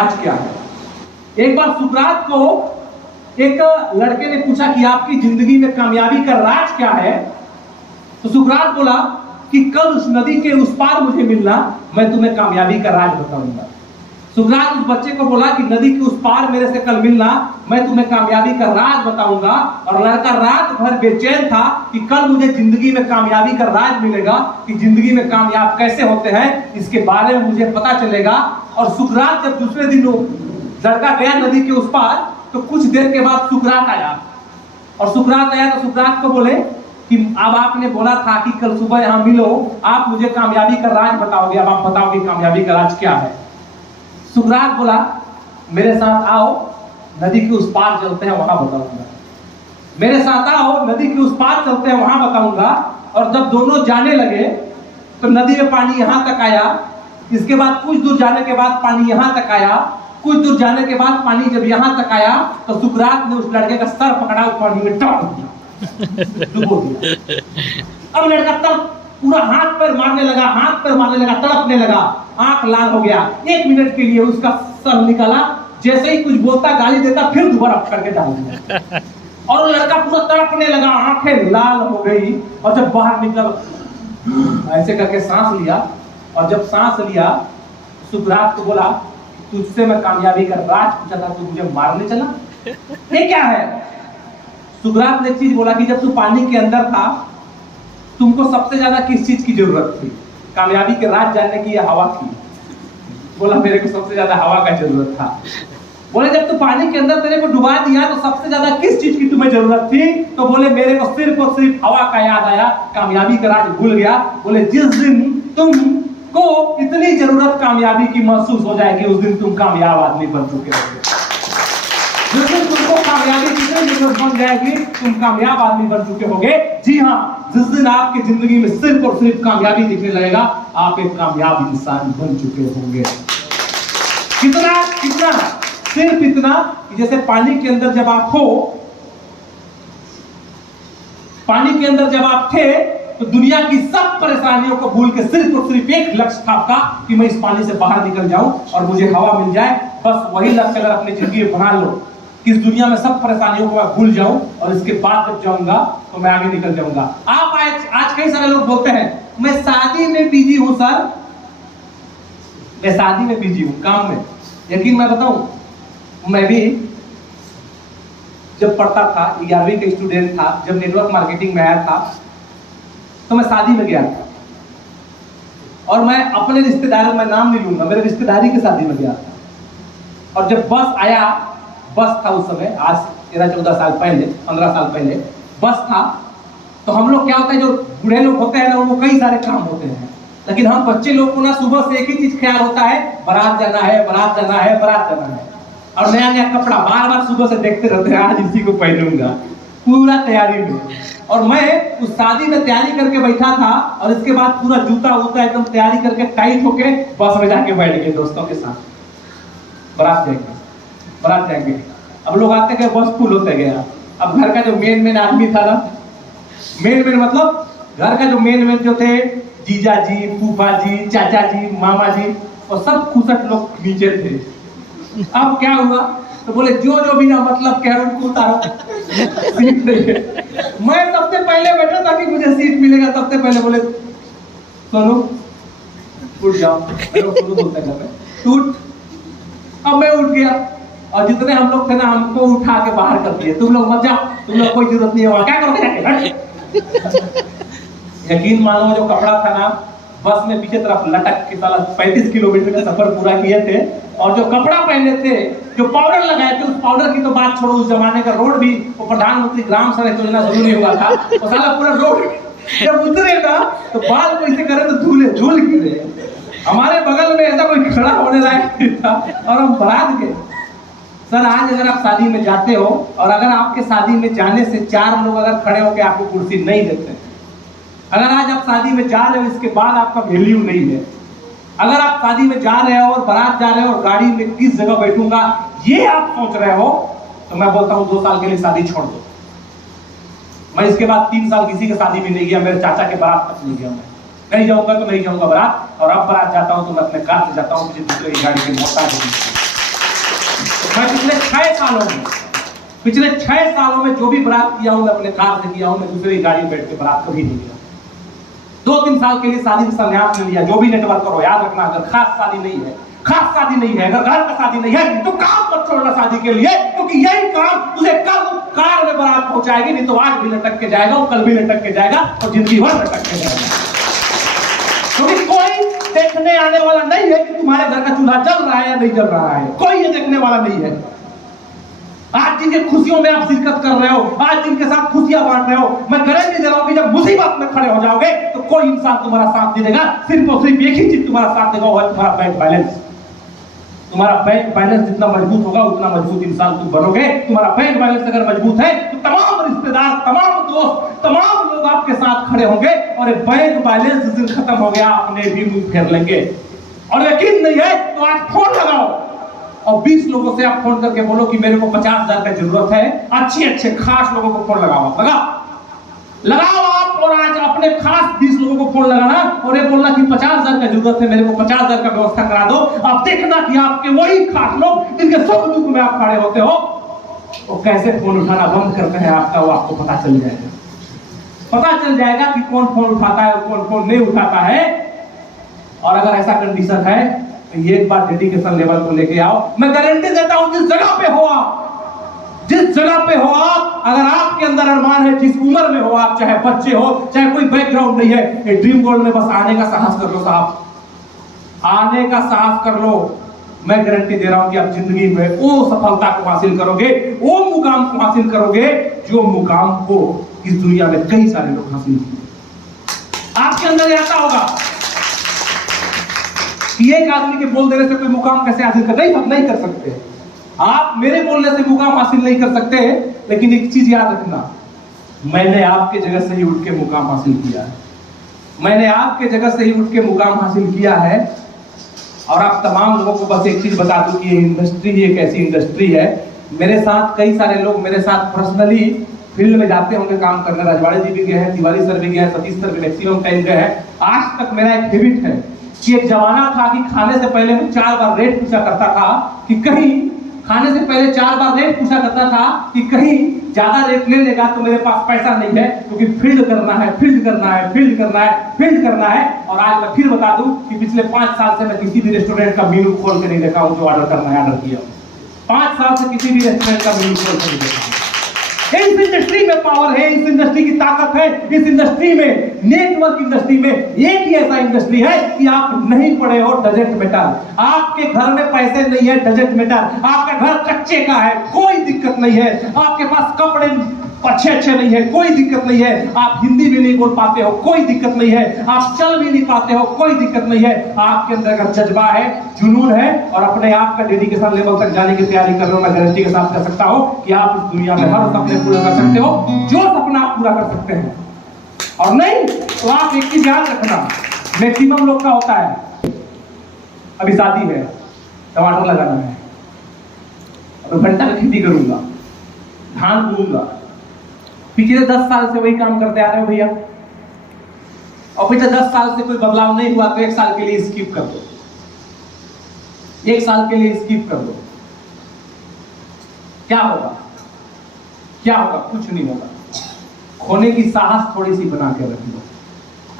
राज क्या है। एक बार सुकरात को एक लड़के ने पूछा कि आपकी जिंदगी में कामयाबी का राज क्या है, तो सुकरात बोला कि कल उस नदी के उस पार मुझे मिलना, मैं तुम्हें कामयाबी का राज बताऊंगा। सुकरात उस बच्चे को बोला कि नदी के उस पार मेरे से कल मिलना, मैं तुम्हें कामयाबी का राज बताऊंगा। और लड़का रात भर बेचैन था कि कल मुझे जिंदगी में कामयाबी का राज मिलेगा, कि जिंदगी में कामयाब कैसे होते हैं इसके बारे में मुझे पता चलेगा। और सुकरात जब दूसरे दिन लड़का गया नदी के उस पार, तो कुछ देर के बाद सुकरात आया। और सुकरात आया तो सुकरात को बोले कि अब आपने बोला था कि कल सुबह यहां मिलो, आप मुझे कामयाबी का राज बताओगे, अब आप बताओगे कामयाबी का राज क्या है। सुकरात बोला मेरे साथ आओ, नदी के उस पार चलते हैं, वहां बताऊंगा। मेरे साथ आओ, नदी के उस पार चलते हैं, वहां बताऊंगा। और जब दोनों जाने लगे तो नदी में पानी यहां तक आया। इसके बाद कुछ दूर जाने के बाद पानी यहां तक आया। कुछ दूर जाने के बाद पानी जब यहां तक आया तो सुकरात ने उस लड़के का सर पकड़ा, पानी में डाल दिया, डुबो दिया। अब लड़का तब पूरा हाथ पैर मारने लगा, तड़पने लगा, आंख लाल हो गया। 1 मिनट के लिए उसका सर निकाला, जैसे ही कुछ बोलता गाली देता, फिर दोबारा करके डाल दिया। और वो लड़का पूरा तड़पने लगा, आंखें लाल हो गई। और जब बाहर निकला ऐसे करके सांस लिया, और जब सांस लिया सुकरात को बोला तुझसे मैं कामयाबी का राज पूछा था, तू मुझे मारने चला, ये क्या है। सुकरात ने चीज बोला कि जब तू पानी के अंदर था तुमको सबसे ज्यादा किस चीज की जरूरत थी, कामयाबी के राज जानने की या हवा की। बोला मेरे को सबसे ज्यादा हवा का जरूरत था। बोले जब तू पानी के अंदर तेरे को डुबा दिया तो सबसे ज्यादा किस चीज की तुम्हें जरूरत थी, तो बोले मेरे को सिर्फ और सिर्फ हवा का याद आया, कामयाबी का राज भूल गया। बोले जिस दिन तुमको इतनी जरूरत कामयाबी की महसूस हो जाएगी, उस दिन तुम कामयाब आदमी बन चुके होगे। जिस दिन तुमको कामयाबी की जरूरत बन जाएगी, तुम कामयाब आदमी बन चुके होगे। जी हाँ, जिस दिन आपकी जिंदगी में सिर्फ और सिर्फ कामयाबी दिखने लगेगा, आप एक कामयाब इंसान बन चुके होंगे। कितना कितना सिर्फ इतना कि जैसे पानी के अंदर जब आप हो, पानी के अंदर जब आप थे तो दुनिया की सब परेशानियों को भूल के सिर्फ और सिर्फ एक लक्ष्य था आपका कि मैं इस पानी से बाहर निकल जाऊं और मुझे हवा मिल जाए। बस वही लक्ष्य अगर अपनी जिंदगी में बना लो कि इस दुनिया में सब परेशानियों को मैं भूल जाऊं और इसके बाद जब जाऊंगा तो मैं आगे निकल जाऊंगा। आप आज कई सारे लोग बोलते हैं मैं शादी में बिजी हूं सर, मैं शादी में बिजी हूं, काम में। यकीन मैं बताऊं, मैं भी जब पढ़ता था, 11वीं का स्टूडेंट था, जब नेटवर्क मार्केटिंग में आया था तो मैं शादी में गया था। और मैं अपने रिश्तेदारों में नाम नहीं लूंगा, मेरे रिश्तेदारी की शादी में गया था। और जब बस आया, बस था उस समय, आज 13-14 साल पहले, 15 साल पहले बस था, तो हम लोग क्या होता है, जो बूढ़े लोग होते हैं ना, उनको कई सारे काम होते हैं, लेकिन हम बच्चे लोग को ना सुबह से एक ही चीज ख्याल होता है, बारात जाना है, बारात जाना है, बारात जाना है। और नया नया कपड़ा बार बार सुबह से देखते रहते हैं, आज इसी को पहनूंगा, पूरा तैयारी में। और मैं उस शादी में तैयारी करके बैठा था, और इसके बाद पूरा जूता वूता एकदम तैयारी करके टाइट होके बस में जाके बैठ गए दोस्तों के साथ, बारात जाएंगे। अब लोग आते गए, बस फुल होते गया। अब घर का जो मेन आदमी था ना, मेन मतलब घर का जो मेन जो थे, जीजा जी, फूफा जी, चाचा जी, मामा जी, और सब खुशट लोग नीचे थे। अब क्या हुआ, तो बोले जो बिना मतलब कह उनको उतारो, सीट नहीं है। मैं सबसे पहले बैठा था कि मुझे सीट मिलेगा, सबसे पहले बोले सोनू उठ जाओ, सोनू बोलते घर में, उठ। अब मैं उठ गया, और जितने हम लोग थे ना, हमको उठा के बाहर कर दिए, तुम लोग मत जाओ, तुम लोग कोई जरूरत नहीं है, क्या करोगे। यकीन मानो, जो कपड़ा था ना बस में पीछे तरफ लटक के, साला 35 किलोमीटर का सफर पूरा किए थे, और जो कपड़ा पहने थे, जो पाउडर लगाए थे, उस पाउडर की तो बात छोड़ो, उस जमाने का रोड भी वो प्रधानमंत्री ग्राम सड़क योजना शुरू नहीं हुआ था, वो साला पूरा रोड जब उतरे ना तो बाल को ऐसे करे तो झूल गिरे। हमारे बगल में ऐसा कोई खड़ा होने लायक नहीं था, और हम बारात गए। सर आज अगर आप शादी में जाते हो, और अगर आपके शादी में जाने से 4 लोग अगर खड़े होकर आपको कुर्सी नहीं देते, अगर आज आप शादी में जा रहे हो, इसके बाद आपका वैल्यू नहीं है। अगर आप शादी में जा रहे हो और बारात जा रहे हो और गाड़ी में किस जगह बैठूंगा ये आप सोच रहे हो, तो मैं बोलता हूँ 2 साल के लिए शादी छोड़ दो। मैं इसके बाद 3 साल किसी की शादी में नहीं गया, मेरे चाचा के बारात तक नहीं गया। मैं नहीं जाऊंगा तो नहीं जाऊंगा बारात, और अब बारात जाता हूँ तो मैं अपने कार से जाता हूँ, किसी दूसरे की गाड़ी के मोटा मैं पिछले 6 सालों में जो भी बरात किया हूं मैं अपने कार से किया हूं, मैं दूसरी गाड़ी में बैठ के बरात कभी नहीं किया। 2-3 साल के लिए शादी का संन्यास ले लिया। जो भी नेटवर्क करो, याद रखना, अगर खास शादी नहीं है, अगर घर का शादी नहीं है तो काम मत छोड़ना शादी के लिए, क्योंकि यही काम तुझे कल कार में बारात पहुंचाएगी। नहीं तो आज भी लटक के जाएगा और कल भी लटक के जाएगा और जिंदगी भर लटक के जाएगा। क्योंकि कोई देखने आने वाला नहीं है कि तुम्हारे घर का चूल्हा जल रहा है या नहीं जल रहा है। कोई ये देखने वाला नहीं है। आज जिनके खुशियों में आप शिरकत कर रहे हो, आज जिनके साथ खुशियां बांट रहे हो, मैं गारंटी दे रहा हूं कि जब मुसीबत में खड़े हो जाओगे तो कोई इंसान तुम्हारा साथ नहीं देगा। सिर्फ और सिर्फ एक ही चीज तुम्हारा साथ देगा, वो है तुम्हारा बैंक बैलेंस। तुम्हारा बैंक बैलेंस जितना मजबूत होगा उतना मजबूत इंसान तुम बनोगे। तुम्हारा बैंक बैलेंस अगर मजबूत है तो तमाम रिश्तेदार, तमाम दोस्त, तमाम लोग आपके साथ खड़े होंगे। और बैंक बैलेंस जिस दिन खत्म हो गया अपने भी मुंह फेर लेंगे। और यकीन नहीं है तो आज फोन लगाओ और 20 लोगों से आप फोन करके बोलो कि मेरे को 50,000 की जरूरत है। अच्छे खास लोगों को फोन लगाओ आप, और आज अपने खास 20 लोगों को फोन लगाना और ये बोलना कि 50,000 की जरूरत है, मेरे को 50,000 का व्यवस्था करा दो। आप देखना कि आपके वही खास लोग जिनके सुख दुख में आप खड़े होते हो वो कैसे फोन उठाना बंद करते हैं आपका, वो आपको पता चल जाएगा कि कौन फोन उठाता है और कौन फोन नहीं उठाता है। और अगर ऐसा कंडीशन है तो ये एक बार डेडिकेशन लेवल को लेके आओ। मैं गारंटी देता हूं जिस जगह पे हो आप, अगर आपके अंदर अरमान है, जिस उम्र में हो आप, चाहे बच्चे हो, चाहे कोई बैकग्राउंड नहीं है, ये ड्रीम गोल्ड में बस आने का साहस कर लो साहब, आने का साहस कर लो। मैं गारंटी दे रहा हूं कि आप जिंदगी में वो सफलता को हासिल करोगे, वो मुकाम को हासिल करोगे जो मुकाम को इस दुनिया में कई सारे लोग हासिल किए। आपके अंदर ऐसा होगा कि एक आदमी के बोल देने से कोई मुकाम कैसे हासिल कर नहीं कर सकते। आप मेरे बोलने से मुकाम हासिल नहीं कर सकते, लेकिन एक चीज याद रखना, मैंने आपके जगह से ही उठ के मुकाम हासिल किया है। मैंने आपके जगह से ही उठ के मुकाम हासिल किया है। और आप तमाम लोगों को बस एक चीज बता दूं कि ये इंडस्ट्री एक ऐसी इंडस्ट्री है, मेरे साथ कई सारे लोग मेरे साथ पर्सनली फील्ड में जाते होंगे काम करने। रजवाड़े जी भी गए हैं, तिवारी सर भी गए हैं, सतीश सर भी मैक्सिमम टाइम गए हैं। आज तक मेरा एक हैबिट है कि एक जमाना था कि खाने से पहले मैं 4 बार रेट पूछा करता था कि कहीं खाने से पहले 4 बार रेट पूछा करता था कि कहीं ज्यादा रेट ले लेगा तो मेरे पास पैसा नहीं है, क्योंकि फील्ड करना है। और आज मैं फिर बता दूं कि पिछले 5 साल से मैं किसी भी रेस्टोरेंट का मेनू खोल के नहीं देखा हूं। जो ऑर्डर करना है ऑर्डर किया। 5 साल से किसी भी रेस्टोरेंट का मेनू खोल के नहीं देखा। इस इंडस्ट्री में पावर है, इस इंडस्ट्री की ताकत है, इस इंडस्ट्री में, नेटवर्क इंडस्ट्री में एक ही ऐसा इंडस्ट्री है कि आप नहीं पढ़े हो, डजंट मैटर। आपके घर में पैसे नहीं है, डजंट मैटर। आपका घर कच्चे का है, कोई दिक्कत नहीं है। आपके पास कपड़े अच्छे नहीं है, कोई दिक्कत नहीं है। आप हिंदी भी नहीं बोल पाते हो, कोई दिक्कत नहीं है। आप चल भी नहीं पाते हो, कोई दिक्कत नहीं है। आपके अंदर अगर जज्बा है, जुनून है और अपने आप का डेडिकेशन लेवल तक जाने की तैयारी कर रहे हो, मैं गारंटी के साथ कह सकता हूं कि आप इस दुनिया में हर सपने पूरे कर सकते हो जो सपना आप पूरा कर सकते हैं। और नहीं तो आप एक चीज याद रखना, मैक्सिमम लोग का होता है, अभी शादी है, टमाटर लगाना है, अब घंटा में खेती करूंगा, धान बोऊंगा। पिछले 10 साल से वही काम करते आ रहे हो भैया, और पिछले 10 साल से कोई बदलाव नहीं हुआ तो 1 साल के लिए स्किप कर दो। 1 साल के लिए स्किप कर दो। क्या होगा? कुछ नहीं होगा। खोने की साहस थोड़ी सी बना के रख लो।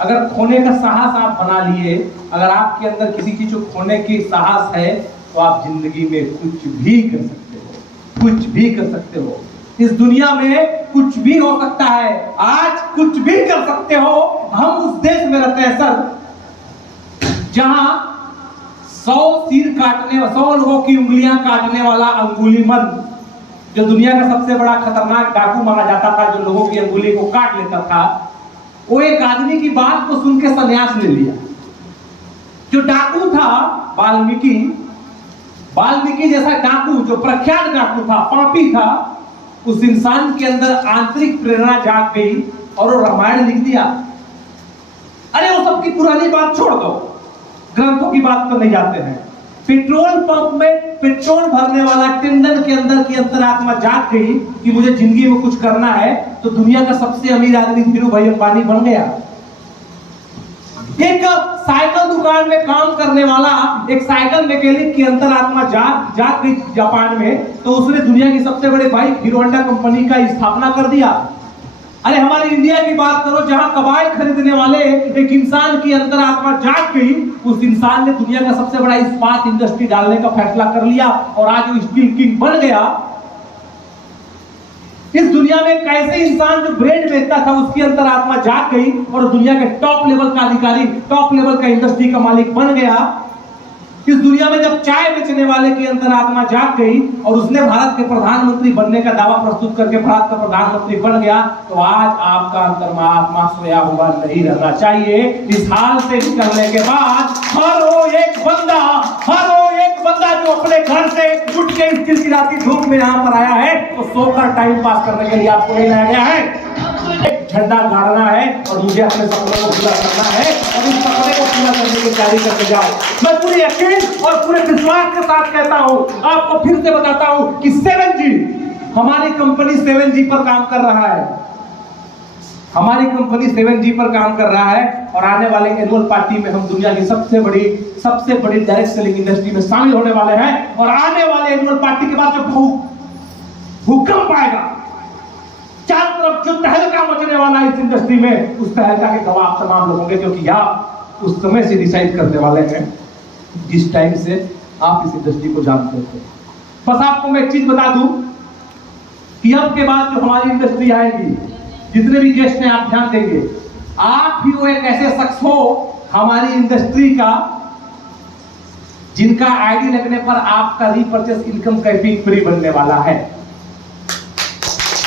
अगर खोने का साहस आप बना लिए, अगर आपके अंदर किसी चीज को खोने की साहस है तो आप जिंदगी में कुछ भी कर सकते हो। इस दुनिया में कुछ भी हो सकता है। आज कुछ भी कर सकते हो। हम उस देश में रहते हैं सर जहां 100 लोगों की उंगलियां काटने वाला अंगुलीमन, जो दुनिया का सबसे बड़ा खतरनाक डाकू माना जाता था, जो लोगों की अंगुली को काट लेता था, वो एक आदमी की बात को सुन के संन्यास ले लिया। जो डाकू था वाल्मीकि जैसा डाकू, जो प्रख्यात डाकू था, पापी था, उस इंसान के अंदर आंतरिक प्रेरणा जाग गई और वो रामायण लिख दिया। अरे वो सब की पुरानी बात छोड़ दो, ग्रंथों की बात तो नहीं जाते हैं। पेट्रोल पंप में पेट्रोल भरने वाला टेंडर के अंदर की अंतरात्मा जाग गई कि मुझे जिंदगी में कुछ करना है, तो दुनिया का सबसे अमीर आदमी धीरू भाई अंबानी बन गया। एक साइकिल दुकान में काम करने वाला एक साइकिल मैकेनिक की अंतरात्मा जाग गई जापान में, तो उसने दुनिया की सबसे बड़े बाइक हीरो होंडा कंपनी का स्थापना कर दिया। अरे हमारे इंडिया की बात करो, जहां कबाड़ खरीदने वाले एक इंसान की अंतरात्मा जाग गई, उस इंसान ने दुनिया का सबसे बड़ा इस्पात इंडस्ट्री डालने का फैसला कर लिया और आज वो स्टील किंग बन गया। इस दुनिया में एक ऐसे इंसान जो ब्रेड बेचता था, उसकी अंतरात्मा जाग गई और दुनिया के टॉप लेवल का अधिकारी, टॉप लेवल का इंडस्ट्री का मालिक बन गया। इस दुनिया में जब चाय बेचने वाले की अंतरात्मा जाग गई और उसने भारत के प्रधानमंत्री बनने का दावा प्रस्तुत करके भारत का प्रधानमंत्री बन गया, तो आज आपका अंतरात्मा सोया हुआ नहीं रहना चाहिए। इस हाल से निकलने के बाद हर वो एक बंदा जो अपने घर से उठ के इस चिलचिलाती धूप में यहाँ पर आया है, तो सोकर टाइम पास करने के लिए आपको नहीं लाया गया है। एक झंडा गाड़ना है और मुझे अपने सपने को पूरा करना है और इस सपने को पूरा करने की तैयारी करके जाओ। मैं पूरे यकीन और पूरे विश्वास के साथ कहता हूं, आपको फिर से बताता हूं कि 7G, हमारी कंपनी 7G पर काम कर रहा है। हमारी कंपनी 7G पर काम कर रहा है और आने वाले एनुअल पार्टी में हम दुनिया की सबसे बड़ी डायरेक्ट सेलिंग इंडस्ट्री में शामिल होने वाले हैं। और आने वाले एनुअल पार्टी के बाद जो भूकंप आएगा, चारों तरफ जो तहलका मचने वाला है इस इंडस्ट्री में, उस तहलका के गवाह आप तमाम लोग होंगे, क्योंकि आप उस समय से डिसाइड करने वाले हैं जिस टाइम से आप इस इंडस्ट्री को जानते थे। बस आपको मैं एक चीज बता दूं कि अब के बाद जो हमारी इंडस्ट्री आएगी, जितने भी गेस्ट हैं आप ध्यान देंगे, आप भी वो एक ऐसे शख्स हो हमारी इंडस्ट्री का जिनका आईडी लगने पर आपका रीपर्चेस इनकम कैपिंग फ्री बनने वाला है।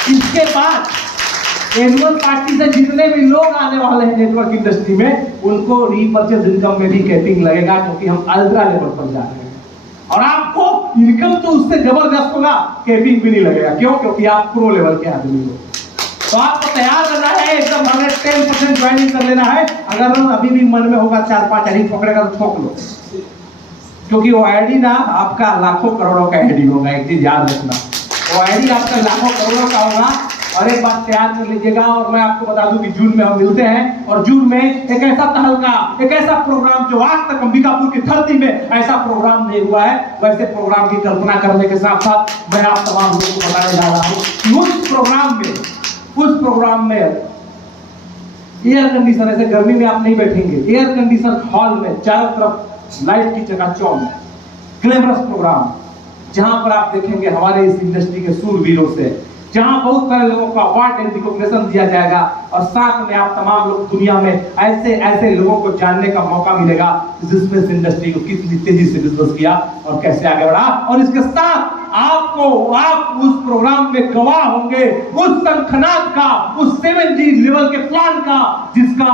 इसके बाद एनुअल पार्टी से जितने भी लोग आने वाले हैं नेटवर्क इंडस्ट्री में, उनको रीपर्चेस इनकम में भी कैपिंग लगेगा, क्योंकि हम अल्ट्रा लेवल पर जा रहे हैं। और आपको इनकम तो उससे जबरदस्त होगा, कैपिंग भी नहीं लगेगा। क्यों? क्योंकि आप प्रो लेवल के आदमी हो। तो आपको तैयार करना है, एकदम 110% ज्वाइनिंग कर लेना है। अगर अभी भी मन में होगा 4-5 आईडी पकड़ेगा तो ठोक लो, क्योंकि वो आईडी ना आपका लाखों करोड़ों का आईडी होगा। एक चीज याद रखना, वो आईडी आपका लाखों करोड़ों का होगा। और एक बात तैयार कर लीजिएगा, और मैं आपको बता दूं कि जून में हम मिलते हैं, और जून में एक ऐसा तहलका, एक ऐसा प्रोग्राम जो आज तक अंबिकापुर की धरती में ऐसा प्रोग्राम नहीं हुआ है, वैसे प्रोग्राम की कल्पना करने के साथ साथ मैं आप तमाम लोगों को बताने जा रहा हूँ कि उस प्रोग्राम में एयर कंडीशन, ऐसे गर्मी में आप नहीं बैठेंगे, एयर कंडीशन हॉल में चारों तरफ लाइट की चकाचौंध, ग्लैमरस प्रोग्राम, जहां पर आप देखेंगे हमारे इस इंडस्ट्री के सूरवीरों से, जहां बहुत सारे लोगों को अवार्ड एंड रिकॉग्निशन दिया जाएगा, और साथ में आप तमाम लोग दुनिया में ऐसे लोगों को जानने का मौका मिलेगा जिसमें इस इंडस्ट्री को कितनी तेजी से बिजनेस किया और कैसे आगे बढ़ा। और इसके साथ आप उस प्रोग्राम में गवाह होंगे उस शंखनाद का, उस 7G लेवल के प्लान का, जिसका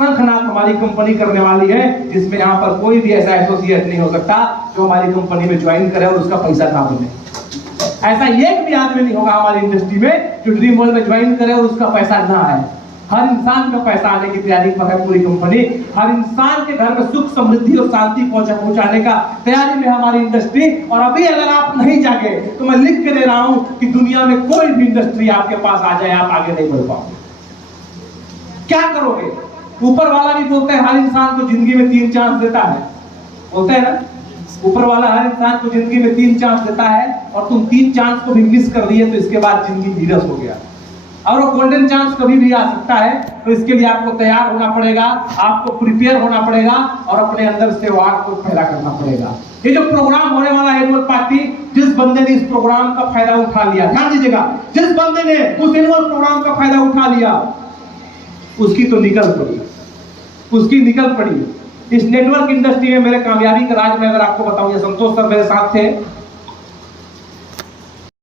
शंखनाद हमारी कंपनी करने वाली है, जिसमें यहाँ पर कोई भी ऐसा एसोसिएट नहीं हो सकता जो हमारी कंपनी में ज्वाइन करे और उसका पैसा ना बने। ऐसा एक भी आदमी नहीं होगा हमारी इंडस्ट्री में जो ड्रीम वर्ल्ड में ज्वाइन करे और उसका पैसा ना आए। हर इंसान का पैसा आने की तैयारी पर है पूरी कंपनी। हर इंसान के घर में सुख समृद्धि और शांति पहुंचाने का तैयारी में हमारी इंडस्ट्री। और अभी अगर आप नहीं जागे तो मैं लिख के दे रहा हूं कि दुनिया में कोई भी इंडस्ट्री आपके पास आ जाए, आप आगे नहीं बढ़ पाओगे। क्या करोगे? ऊपर वाला भी बोलते हैं हर इंसान को जिंदगी में 3 चांस देता है, बोलते हैं ना, ऊपर वाला हर इंसान को जिंदगी में 3 चांस देता है, और तुम 3 चांस को भी मिस कर दिए तो इसके बाद जिंदगी नीरस हो गया। और वो गोल्डन चांस कभी भी आ सकता है, तो इसके लिए आपको तैयार होना पड़ेगा, आपको प्रिपेयर होना पड़ेगा, और अपने अंदर से वो आग को पैदा करना पड़ेगा। ये जो प्रोग्राम होने वाला है एनुअल पार्टी, जिस बंदे ने इस प्रोग्राम का फायदा उठा लिया, ध्यान दीजिएगा, जिस बंदे ने उस एनुअल प्रोग्राम का फायदा उठा लिया, उसकी तो निकल पड़ी। इस नेटवर्क इंडस्ट्री में मेरे कामयाबी का राज मैं अगर आपको बताऊं, ये संतोष सर मेरे साथ थे,